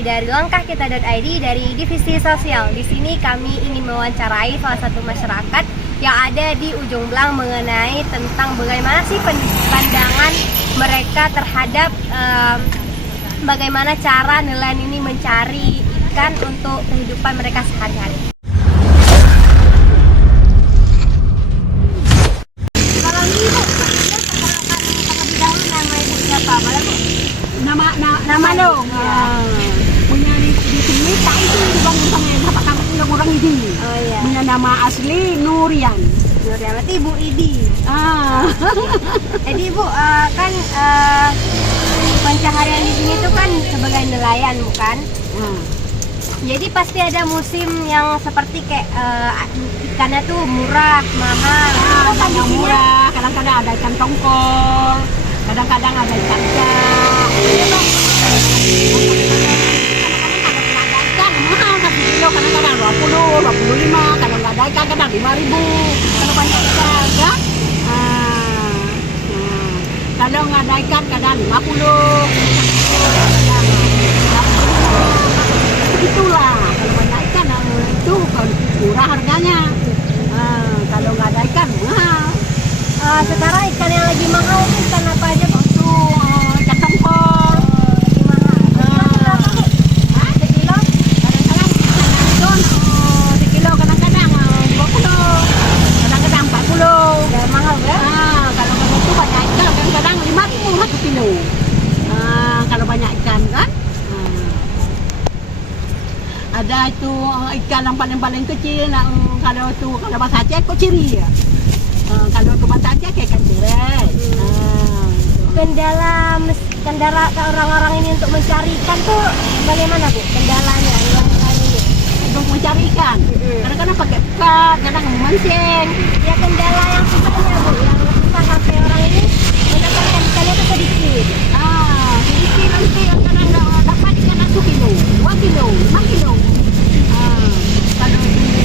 kami dari langkahkita.id dari divisi sosial. Di sini kami ingin mewawancarai salah satu masyarakat yang ada di Ujung Belang mengenai tentang bagaimana sih pandangan mereka terhadap bagaimana cara nelayan ini mencari ikan untuk kehidupan mereka sehari-hari. Kalau ini Bu, terlebih dahulu nama Ibu siapa? Nama dong. Punya di sini tak itu dibangun sama bapak kampung orang ini. Oh iya. Punya nama asli Nurian. Nurian, berarti Ibu Idi. Jadi Ibu kan pencaharian di sini tuh kan sebagai nelayan, bukan? Jadi pasti ada musim yang seperti kayak ikannya tuh murah, mahal. Ada yang murah, kadang-kadang ada ikan tongkol, kadang-kadang ada ikan cak. Kadang-kadang mahal 1 kilo, kadang-kadang 20, 25, kadang nggak ada ikan, kadang 5.000. Kalau banyak ikan, ya. Kalau nggak ada ikan, kadang 50. Itulah kalau banyak ikan itu murah harganya. Kalau nggak ada ikan mahal. Sekarang ikan yang lagi mahal itu ikan apa aja Pak? Itu ikan tongkol. Lagi mahal. Sekilo? Kadang-kadang sekilo, kadang-kadang 20, kadang-kadang 40. Udah mahal ya? Kalau itu banyak ikan, kadang-kadang 5.000 1 kilo. Kalau banyak ikan kan. Ada itu ikan yang paling kecil, kalau bahasa Aceh kociri ya. Kalau itu bahasa Aceh kayak ikan cirek. Kendala orang-orang ini untuk mencari ikan tuh bagaimana Bu? Kendalanya yang ini Untuk mencari ikan, kadang-kadang pakai ikat, kadang memancing. ya kendala yang susahnya Bu, yang susah sampai orang ini mendapatkan ikannya tuh sedikit. Sedikit nanti kadang dapat ikan 1 kilo, 2 kilo, 5 kilo. Kalau itu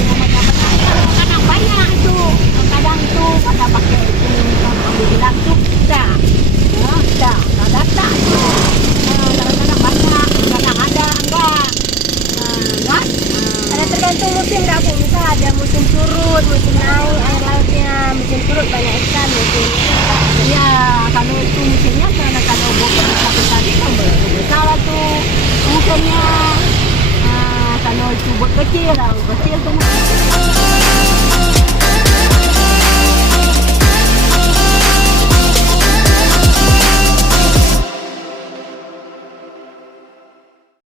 kadang banyak itu, kadang itu pada pakai itu, ambil bilang itu dah, dah itu. Kadang-kadang banyak, kadang ada enggak, kan? Ada tergantung musim nggak Bu? Misal ada musim surut, musim naik air lautnya, musim surut banyak ikan, musim Ya, kalau itu musimnya karena kalau bobot tadi kan besar tuh musimnya. Kalau itu buat kecil tuh.